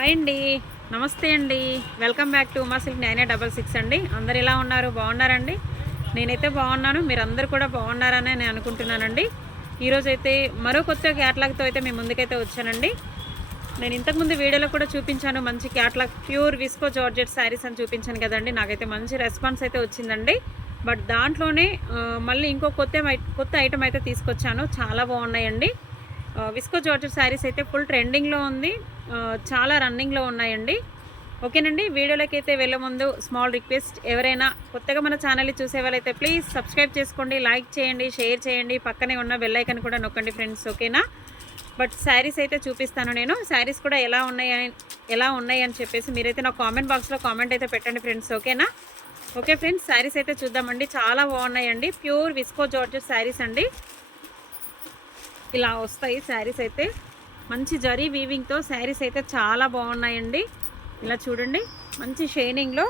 Hi అండి. నమస్తే అండి. Welcome back to Uma silk nine double six అండి. అందరు ఎలా ఉన్నారు? బాగున్నారండి? నేనైతే బాగున్నాను. మీరందరూ కూడా బాగున్నారని నేను అనుకుంటున్నానండి. ఈరోజు అయితే మరో కొత్త క్యాట్లాగ్తో అయితే మీ ముందుకైతే వచ్చానండి. నేను ఇంతకుముందు వీడియోలో కూడా చూపించాను. మంచి catalogue pure visco georgette saris అని చూపించాను కదండి. నాకైతే మంచి రెస్పాన్స్ అయితే వచ్చిందండి. బట్ దాంట్లోనే మళ్ళీ ఇంకో కొత్త కొత్త ఐటమ్ అయితే తీసుకొచ్చాను. చాలా బాగున్నాయండి. విస్కో జార్జెట్ శారీస్ అయితే ఫుల్ ట్రెండింగ్లో ఉంది. చాలా రన్నింగ్లో ఉన్నాయండి. ఓకేనండి వీడియోలోకి అయితే వెళ్ళే ముందు స్మాల్ రిక్వెస్ట్ ఎవరైనా కొత్తగా మన ఛానల్ని చూసే వాళ్ళైతే ప్లీజ్ సబ్స్క్రైబ్ చేసుకోండి లైక్ చేయండి షేర్ చేయండి పక్కనే ఉన్న బెల్లైకన్ కూడా నొక్కండి ఫ్రెండ్స్ ఓకేనా? బట్ శారీస్ అయితే చూపిస్తాను నేను. శారీస్ కూడా ఎలా ఉన్నాయని ఎలా ఉన్నాయి అని చెప్పేసి మీరైతే నా కామెంట్ బాక్స్లో కామెంట్ అయితే పెట్టండి ఫ్రెండ్స్ ఓకేనా? ఓకే ఫ్రెండ్స్ శారీస్ అయితే చూద్దామండి. చాలా బాగున్నాయండి. ప్యూర్ విస్కో జార్జెట్ శారీస్ అండి. ఇలా వస్తాయి శారీస్ అయితే. మంచి జరీ వీవింగ్తో శారీస్ అయితే చాలా బాగున్నాయండి. ఇలా చూడండి మంచి షైనింగ్లో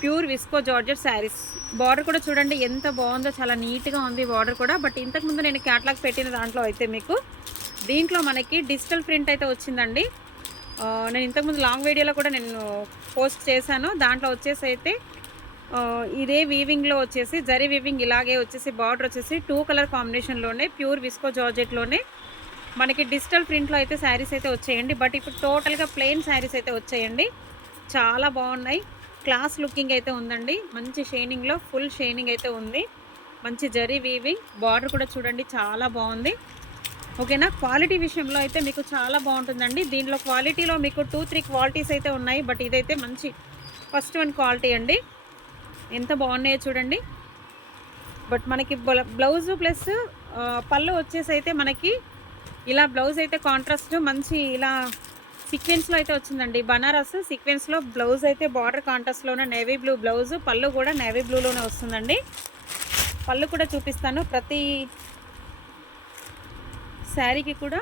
pure visco georgette saris. Border కూడా చూడండి ఎంత బాగుందో చాలా నీట్గా ఉంది బార్డర్ కూడా. బట్ ఇంతకుముందు నేను క్యాట్లాగ్ పెట్టిన దాంట్లో అయితే మీకు దీంట్లో మనకి డిజిటల్ ప్రింట్ అయితే వచ్చిందండి. నేను ఇంతకుముందు లాంగ్ వీడియోలో కూడా నేను పోస్ట్ చేశాను. దాంట్లో వచ్చేసి అయితే ఇదే వీవింగ్లో వచ్చేసి జరీ వీవింగ్ ఇలాగే వచ్చేసి బార్డర్ వచ్చేసి టూ కలర్ కాంబినేషన్లోనే ప్యూర్ విస్కో జార్జెట్లోనే మనకి డిజిటల్ ప్రింట్లో అయితే శారీస్ అయితే వచ్చాయండి. బట్ ఇప్పుడు టోటల్గా ప్లెయిన్ శారీస్ అయితే వచ్చాయండి. చాలా బాగున్నాయి. క్లాస్ లుకింగ్ అయితే ఉందండి. మంచి షైనింగ్లో ఫుల్ షైనింగ్ అయితే ఉంది. మంచి జరీ వీవింగ్ బార్డర్ కూడా చూడండి చాలా బాగుంది. ఓకేనా? క్వాలిటీ విషయంలో అయితే మీకు చాలా బాగుంటుందండి. దీనిలో క్వాలిటీలో మీకు టూ త్రీ క్వాలిటీస్ అయితే ఉన్నాయి. బట్ ఇదైతే మంచి ఫస్ట్ వన్ క్వాలిటీ అండి. ఎంత బాగున్నాయో చూడండి. బట్ మనకి బ్లౌజ్ ప్లస్ పళ్ళు వచ్చేసి అయితే మనకి ఇలా బ్లౌజ్ అయితే కాంట్రాస్ట్ మంచి ఇలా సీక్వెన్స్లో అయితే వచ్చిందండి. బనారస్ సీక్వెన్స్లో బ్లౌజ్ అయితే బార్డర్ కాంట్రాస్ట్లోనే నేవీ బ్లూ బ్లౌజ్ పళ్ళు కూడా నేవీ బ్లూలోనే వస్తుందండి. పళ్ళు కూడా చూపిస్తాను. ప్రతి శారీకి కూడా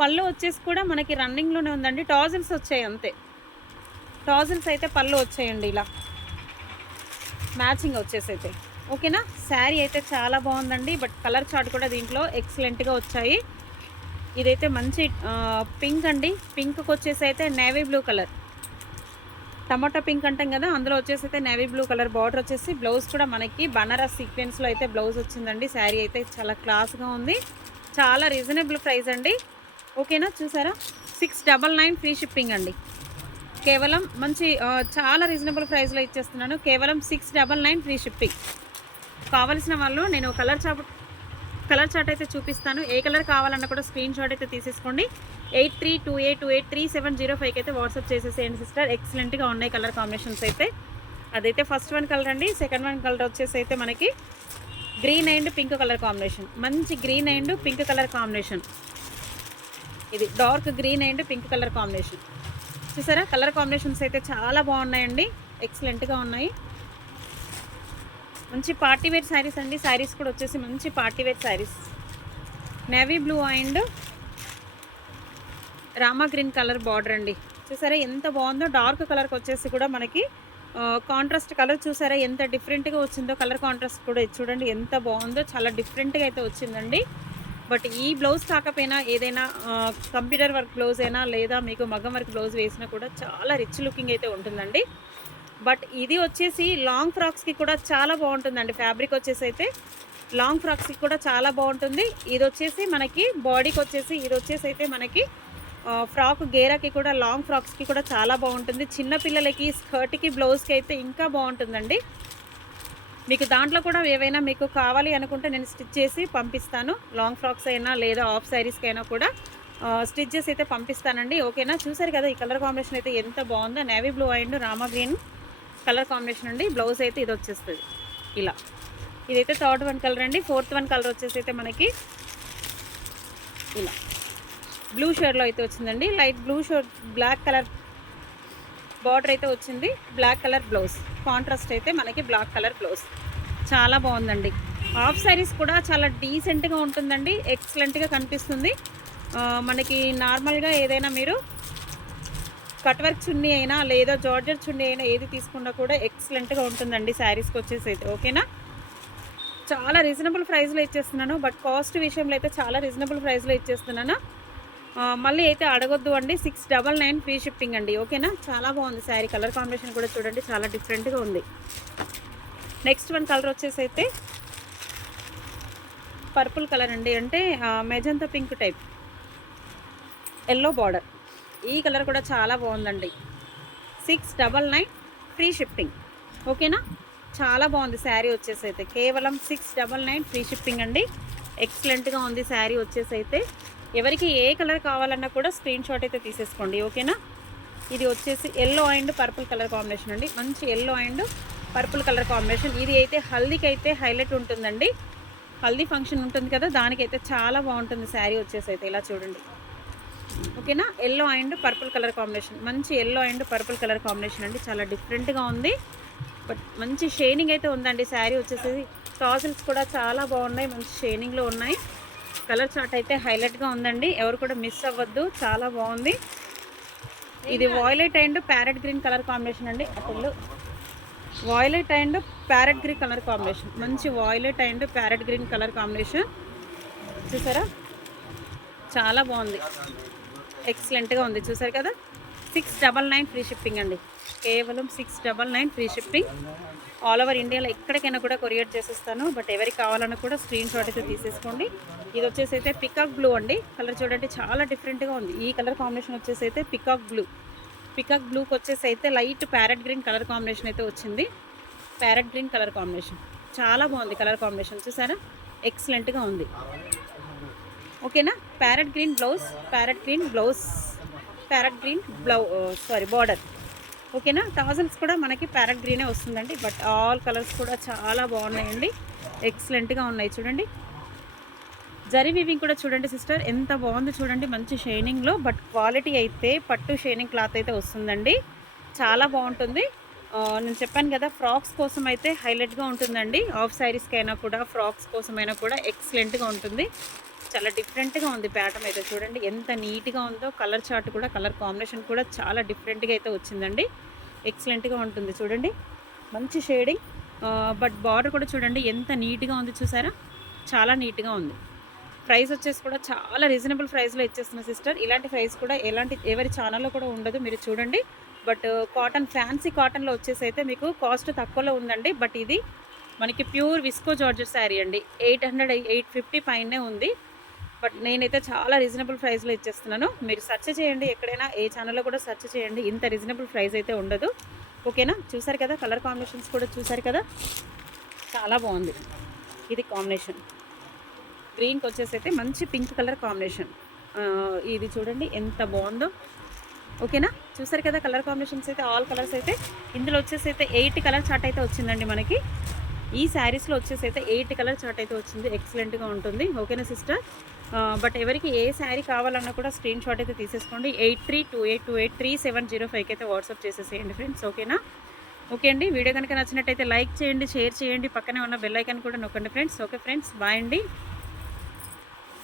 పళ్ళు వచ్చేసి కూడా మనకి రన్నింగ్లోనే ఉందండి. టాజిల్స్ వచ్చాయి అంతే. టాజిల్స్ అయితే పళ్ళు వచ్చాయండి ఇలా. మ్యాచింగ్ వచ్చేసి అయితే ఓకేనా? శారీ అయితే చాలా బాగుందండి బట్ కలర్ చార్ట్ కూడా దీంట్లో ఎక్సలెంట్గా వచ్చాయి. ఇదైతే మంచి పింక్ అండి. పింక్కి వచ్చేసి అయితే navy blue colour. Tomato pink అంటాం కదా అందులో వచ్చేసి అయితే నేవీ బ్లూ కలర్ బార్డర్ వచ్చేసి బ్లౌజ్ కూడా మనకి బనారస్ సీక్వెన్స్లో అయితే బ్లౌజ్ వచ్చిందండి. శారీ అయితే చాలా క్లాస్గా ఉంది. చాలా రీజనబుల్ ప్రైస్ అండి. ఓకేనా? చూసారా? Six double nine free shipping అండి. కేవలం మంచి చాలా రీజనబుల్ ప్రైస్లో ఇచ్చేస్తున్నాను. కేవలం six double nine free shipping కావలసిన వాళ్ళు నేను కలర్ చాప్ కలర్ చార్ట్ అయితే చూపిస్తాను. ఏ కలర్ కావాలన్నా కూడా స్క్రీన్ షాట్ అయితే తీసేసుకోండి. Eight three two eight two eight three seven zero ఫైవ్కి అయితే వాట్సాప్ చేసేసేయండి సిస్టర్ ఎక్సలెంట్గా ఉన్నాయి కలర్ కాంబినేషన్స్ అయితే. అదైతే ఫస్ట్ వన్ కలర్ అండి. సెకండ్ వన్ కలర్ వచ్చేసి అయితే మనకి green and pink colour combination మంచి green and pink colour combination ఇది dark green and pink colour combination చూసారా? కలర్ కాంబినేషన్స్ అయితే చాలా బాగున్నాయండి. ఎక్సలెంట్గా ఉన్నాయి. మంచి పార్టీ వేర్ శారీస్ అండి. శారీస్ కూడా వచ్చేసి మంచి party wear saris. Navy blue and Rama green colour border అండి. చూసారా? ఎంత బాగుందో డార్క్ కలర్కి వచ్చేసి కూడా మనకి కాంట్రాస్ట్ కలర్ చూసారా? ఎంత డిఫరెంట్గా వచ్చిందో కలర్ కాంట్రాస్ట్ కూడా చూడండి. ఎంత బాగుందో చాలా డిఫరెంట్గా అయితే వచ్చిందండి. బట్ ఈ బ్లౌజ్ కాకపోయినా ఏదైనా కంప్యూటర్ వర్క్ బ్లౌజ్ అయినా లేదా మీకు మగ్గం వర్క్ బ్లౌజ్ వేసినా కూడా చాలా రిచ్ లుకింగ్ అయితే ఉంటుందండి. బట్ ఇది వచ్చేసి లాంగ్ ఫ్రాక్స్కి కూడా చాలా బాగుంటుందండి. ఫ్యాబ్రిక్ వచ్చేసి అయితే లాంగ్ ఫ్రాక్స్కి కూడా చాలా బాగుంటుంది. ఇది వచ్చేసి మనకి బాడీకి వచ్చేసి ఇది వచ్చేసి అయితే మనకి ఫ్రాక్ గేరాకి కూడా లాంగ్ ఫ్రాక్స్కి కూడా చాలా బాగుంటుంది. చిన్న పిల్లలకి స్కర్ట్కి బ్లౌజ్కి అయితే ఇంకా బాగుంటుందండి. మీకు దాంట్లో కూడా ఏవైనా మీకు కావాలి అనుకుంటే నేను స్టిచ్ చేసి పంపిస్తాను. లాంగ్ ఫ్రాక్స్ అయినా లేదా ఆఫ్ శారీస్కి అయినా కూడా స్టిచ్ చేసి అయితే పంపిస్తానండి. ఓకేనా? చూసారు కదా ఈ కలర్ కాంబినేషన్ అయితే ఎంత బాగుందో. Navy blue and Rama green colour combination అండి. బ్లౌజ్ అయితే ఇది వచ్చేస్తుంది. ఇలా. ఇదైతే థర్డ్ వన్ కలర్ అండి. ఫోర్త్ వన్ కలర్ వచ్చేసి అయితే మనకి ఇలా. బ్లూ షేడ్లో అయితే వచ్చిందండి. Light blue shade black colour border అయితే వచ్చింది. Black colour blouse. కాంట్రాస్ట్ అయితే మనకి బ్లాక్ కలర్ బ్లౌజ్. చాలా బాగుందండి. హాఫ్ శారీస్ కూడా చాలా డీసెంట్గా ఉంటుందండి. ఎక్సలెంట్గా కనిపిస్తుంది. మనకి నార్మల్గా ఏదైనా మీరు కట్ వర్క్ చున్నీ అయినా లేదా జార్జర్ చున్నీ అయినా ఏది తీసుకున్నా కూడా ఎక్సలెంట్గా ఉంటుందండి శారీస్కి వచ్చేసి అయితే ఓకేనా? చాలా రీజనబుల్ ప్రైస్లో ఇచ్చేస్తున్నాను. బట్ కాస్ట్ విషయంలో అయితే చాలా రీజనబుల్ ప్రైస్లో ఇచ్చేస్తున్నాను. మళ్ళీ అయితే అడగొద్దు అండి. Six double nine free shipping అండి. ఓకేనా? చాలా బాగుంది శారీ. కలర్ కాంబినేషన్ కూడా చూడండి. చాలా డిఫరెంట్గా ఉంది. నెక్స్ట్ వన్ కలర్ వచ్చేసి అయితే పర్పుల్ కలర్ అండి. అంటే magenta pink type yellow border ఈ కలర్ కూడా చాలా బాగుందండి. Six double nine free shipping ఓకేనా? చాలా బాగుంది శారీ వచ్చేసి అయితే. కేవలం six double nine free shipping అండి. ఎక్సలెంట్గా ఉంది శారీ వచ్చేసి అయితే. ఎవరికి ఏ కలర్ కావాలన్నా కూడా స్క్రీన్ షాట్ అయితే తీసేసుకోండి ఓకేనా? ఇది వచ్చేసి yellow and purple colour combination అండి. మంచి yellow and purple colour combination ఇది అయితే హల్దీకి అయితే హైలైట్ ఉంటుందండి. హల్దీ ఫంక్షన్ ఉంటుంది కదా దానికైతే చాలా బాగుంటుంది శారీ వచ్చేసి అయితే. ఇలా చూడండి. ఓకేనా? Yellow and purple colour combination మంచి yellow and purple colour combination అండి. చాలా డిఫరెంట్గా ఉంది. బట్ మంచి షైనింగ్ అయితే ఉందండి శారీ వచ్చేసి. టాజిల్స్ కూడా చాలా బాగున్నాయి. మంచి షైనింగ్లో ఉన్నాయి. కలర్ చార్ట్ అయితే హైలైట్గా ఉందండి. ఎవరు కూడా మిస్ అవ్వద్దు. చాలా బాగుంది. ఇది violet and parrot green colour combination అండి. అసలు violet and parrot green colour combination మంచి violet and parrot green colour combination చూసారా? చాలా బాగుంది. ఎక్సలెంట్గా ఉంది. చూసారు కదా? Six double nine free shipping అండి. కేవలం six double nine free shipping all over ఇండియాలో ఎక్కడికైనా కూడా కొరియర్ చేసేస్తాను బట్ ఎవరికి కావాలన్నా కూడా స్క్రీన్ షాట్ అయితే తీసేసుకోండి. ఇది వచ్చేసి అయితే పికాక్ బ్లూ అండి. కలర్ చూడండి చాలా డిఫరెంట్గా ఉంది. ఈ కలర్ కాంబినేషన్ వచ్చేసి అయితే పికాక్ బ్లూ. పికాక్ బ్లూకి వచ్చేసి అయితే light parrot green colour combination అయితే వచ్చింది. Parrot green colour combination. చాలా బాగుంది కలర్ కాంబినేషన్. చూసారా? ఎక్సలెంట్గా ఉంది. ఓకేనా? Parrot green blouse parrot green blouse parrot green blouse sorry border. ఓకేనా? టాజల్స్ కూడా మనకి ప్యారెట్ గ్రీనే వస్తుందండి. బట్ ఆల్ కలర్స్ కూడా చాలా బాగున్నాయండి. ఎక్సలెంట్గా ఉన్నాయి చూడండి. జరీ వీవింగ్ కూడా చూడండి సిస్టర్. ఎంత బాగుంది చూడండి. మంచి షైనింగ్లో బట్ క్వాలిటీ అయితే పట్టు షైనింగ్ క్లాత్ అయితే వస్తుందండి. చాలా బాగుంటుంది. నేను చెప్పాను కదా ఫ్రాక్స్ కోసం అయితే హైలైట్గా ఉంటుందండి. ఆఫ్ శారీస్కి అయినా కూడా ఫ్రాక్స్ కోసమైనా కూడా ఎక్సలెంట్గా ఉంటుంది. చాలా డిఫరెంట్గా ఉంది ప్యాటర్న్ అయితే చూడండి. ఎంత నీట్గా ఉందో కలర్ చార్ట్ కూడా కలర్ కాంబినేషన్ కూడా చాలా డిఫరెంట్గా అయితే వచ్చిందండి. ఎక్సలెంట్గా ఉంటుంది చూడండి. మంచి షేడింగ్. బట్ బార్డర్ కూడా చూడండి ఎంత నీట్గా ఉంది చూసారా? చాలా నీట్గా ఉంది. ప్రైస్ వచ్చేసి కూడా చాలా రీజనబుల్ ప్రైస్లో ఇచ్చేస్తున్న సిస్టర్. ఇలాంటి ప్రైస్ కూడా ఎలాంటి ఎవరి ఛానల్లో కూడా ఉండదు మీరు చూడండి. బట్ కాటన్ ఫ్యాన్సీ కాటన్లో వచ్చేసి అయితే మీకు కాస్ట్ తక్కువలో ఉందండి. బట్ ఇది మనకి ప్యూర్ విస్కో జార్జెట్ శారీ అండి. ఎయిట్ హండ్రెడ్ ఎయిట్ ఫిఫ్టీ పైనే ఉంది. బట్ నేనైతే చాలా రీజనబుల్ ప్రైస్లో ఇచ్చేస్తున్నాను. మీరు సెర్చ్ చేయండి ఎక్కడైనా ఏ ఛానల్లో కూడా సెర్చ్ చేయండి. ఇంత రీజనబుల్ ప్రైస్ అయితే ఉండదు. ఓకేనా? చూసారు కదా కలర్ కాంబినేషన్స్ కూడా చూసారు కదా? చాలా బాగుంది. ఇది కాంబినేషన్. గ్రీన్కి వచ్చేసి అయితే మంచి పింక్ కలర్ కాంబినేషన్. ఇది చూడండి ఎంత బాగుందో. ఓకేనా? చూసారు కదా కలర్ కాంబినేషన్స్ అయితే ఆల్ కలర్స్ అయితే. ఇందులో వచ్చేసి అయితే ఎయిట్ కలర్ చార్ట్ అయితే వచ్చిందండి మనకి. ఈ శారీస్లో వచ్చేసి అయితే ఎయిట్ కలర్ చార్ట్ అయితే వచ్చింది. ఎక్సలెంట్గా ఉంటుంది. ఓకేనా సిస్టర్? బట్ ఎవరికి ఏ శారీ కావాలన్నా కూడా స్క్రీన్ షాట్ అయితే తీసేసుకోండి. Eight three two eight two eight three seven zero ఫైవ్కి అయితే వాట్సాప్ చేసేసేయండి ఫ్రెండ్స్. ఓకేనా? ఓకే అండి. వీడియో కనుక నచ్చినట్టయితే లైక్ చేయండి షేర్ చేయండి. పక్కనే ఉన్న బెల్ ఐకాన్ కూడా నొక్కండి ఫ్రెండ్స్. Okay friends. బాయ్ అండి.